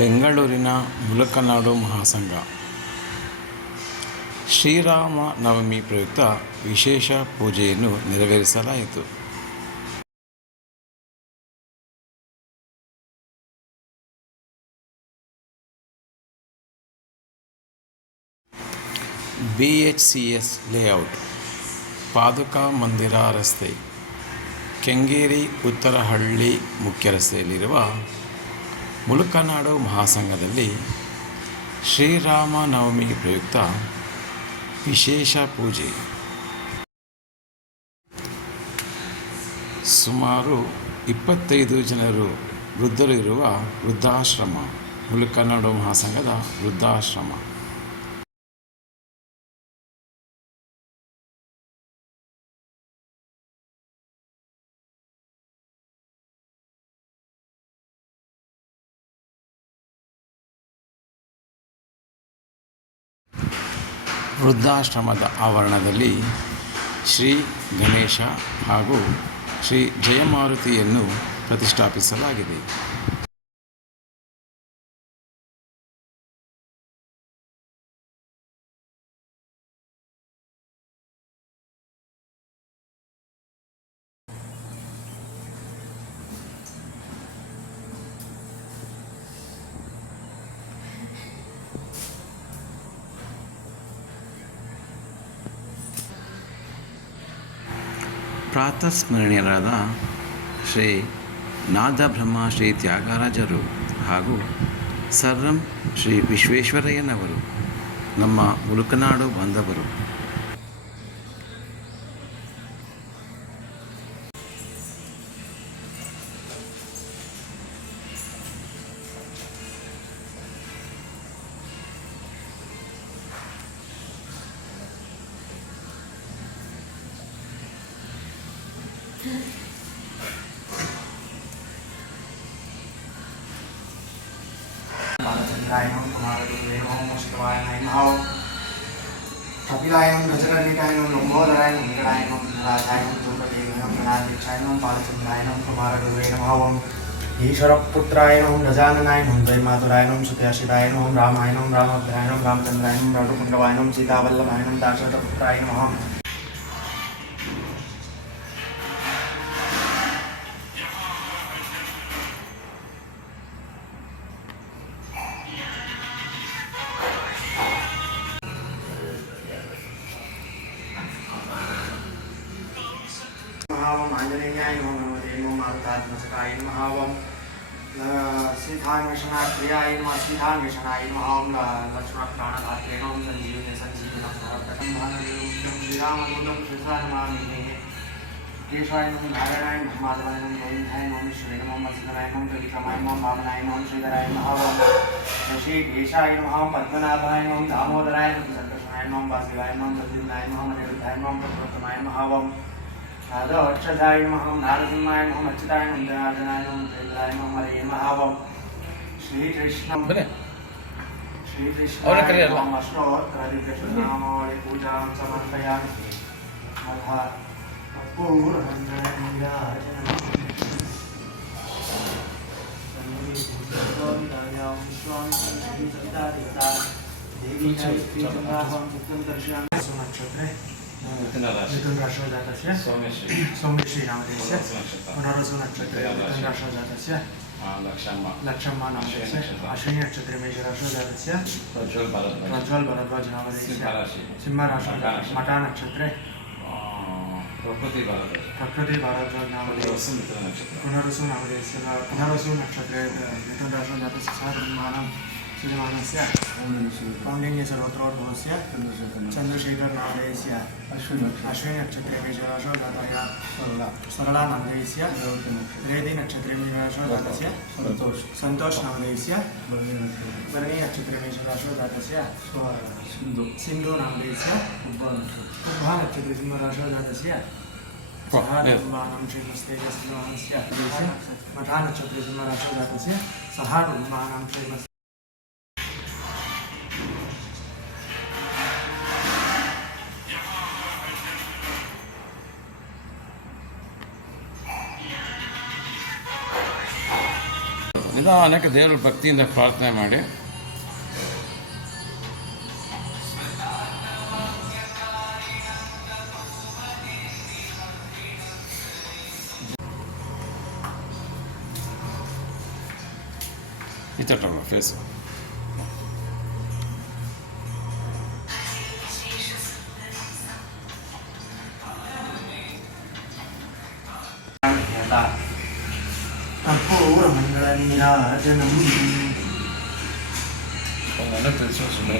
ಬೆಂಗಳೂರಿನ ಮುಲಕನಾಡು ಮಹಾಸಂಘ. ಶ್ರೀರಾಮ ನವಮಿ ಪ್ರಯುಕ್ತ ವಿಶೇಷ ಪೂಜೆಯನ್ನು ನೆರವೇರಿಸಲಾಯಿತು. B H C S layout, Paduka ಮಂದಿರ ರಸ್ತೆ, ಕೆಂಗೇರಿ ಉತ್ತರಹಳ್ಳಿ ಮುಖ್ಯ ರಸ್ತೆಯಲ್ಲಿರುವ ಮುಲುಕನಾಡು ಮಹಾಸಂಘದಲ್ಲಿ ಶ್ರೀರಾಮ ನವಮಿ ಪ್ರಯುಕ್ತ ವಿಶೇಷ ಪೂಜೆ. ಸುಮಾರು ಇಪ್ಪತ್ತೈದು ಜನರು ವೃದ್ಧರು ಇರುವ ವೃದ್ಧಾಶ್ರಮ, ಮುಲುಕನಾಡು ಮಹಾಸಂಘದ ವೃದ್ಧಾಶ್ರಮ. ವೃದ್ಧಾಶ್ರಮದ ಆವರಣದಲ್ಲಿ ಶ್ರೀ ಗಣೇಶ ಹಾಗೂ ಶ್ರೀ ಜಯಮಾರುತಿಯನ್ನು ಪ್ರತಿಷ್ಠಾಪಿಸಲಾಗಿದೆ. ಪ್ರಾತಸ್ಮರಣೀಯರಾದ ಶ್ರೀ ನಾದಬ್ರಹ್ಮ ಶ್ರೀ ತ್ಯಾಗರಾಜರು ಹಾಗೂ ಸರ್ರಂ ಶ್ರೀ ವಿಶ್ವೇಶ್ವರಯ್ಯನವರು ನಮ್ಮ ಮುಲುಕನಾಡು ಬಾಂಧವರು. बालचन्द्राय नमः कुमारगुरुवे नमः शिवाय नमः कपिलाय नमः गजकर्णिकाय नमः लम्बोदराय नमः विकटाय नमः राजाय नमः धूपदेव नमः गणाध्यक्षाय बालचन्द्राय नमः कुमारगुरुवे नमः दाशरथपुत्राय नमः महावम आंजनेयाय नमः भगवते नमः मारुतात्मसकाय नमः ओम सीतान्वेषणाक्रियाय नमः, सीतान्वेषणाय नमः ओम लक्ष्मणप्राणघाते नमः सञ्जीवने सञ्जीवनं भरतकं भानुदेवं श्रीरामदूतं श्रीसानमामि केशवाय नमः नारायणाय नमः, माधवाय नमः गोविन्दाय नमः विष्णुवे नमः मत्स्यधराय नमः त्रिविक्रमाय नमः वामनाय नमः श्रीधराय नमः, ओम ऋषिकेशाय नमः पद्मनाभाय नमः दामोदराय नमः संकर्षणाय नमः वासुदेवाय नमः प्रद्युम्नाय नमः मनिरुद्धाय नमः पुरुषोत्तमाय नमः ओम अक्षदाय नमः नारसिंहाय नमः अच्युताय नमः जनार्दनाय नमः प्रेमदाय नमः हरे ओम श्रीकृष्ण श्रीकृष्णाय नमः अष्टोत्तरदिव्यशतनामावళి पूजां समर्पयामि अथ सौम्य श्रीरामदेवस्य पुनरसु नक्षत्रे मिथुन राशोजातस्य सौम्यश्री नामधेयस्य पुनरसुनक्षत्रे मिथुन राशोजातस्य लक्षम्मा नामधेयस्य अश्विनी नक्षत्र मेषराशोजातस्य प्रज्वल भरद्वाज नामधेयस्य सिंहराशोजातस्य मटा नक्षत्रे प्रकृति भारद्वाज नामधेयस्य पुनरसु नामधेयस्य पुनरसु नक्षत्रे मिथुन राशोजातस्य सः ब्रह्माणं श्रीमानस्य कौण्डिन्य सर्वत्रोद्भवस्य चन्द्रशेखर नामदेवस्य अश्विनी नक्षत्रे मेषराशौ जातस्य सरला नामदेवस्य रेदी नक्षत्रे मेषराशौ जातस्य सन्तोष नामदेवस्य भरणी नक्षत्रे मेषराशौ जातस्य सिन्धु नामदेवस्य उद्भा नक्षत्रे सिंहराशौ जातस्य सहानुमानं श्रीमस्तेजस्वाहस्य मठा नक्षत्रे सिंहराशौ जातस्य सहानुमानं श्रीमस् ನಿಧಾನಕ್ಕೆ ದೇವರ ಭಕ್ತಿಯಿಂದ ಪ್ರಾರ್ಥನೆ ಮಾಡಿ. ಫೇಸು ಎಲ್ಲ ಒಂದೆಲ್ಲ ತಿಳಿಸು ಸುಮ್ಮನೆ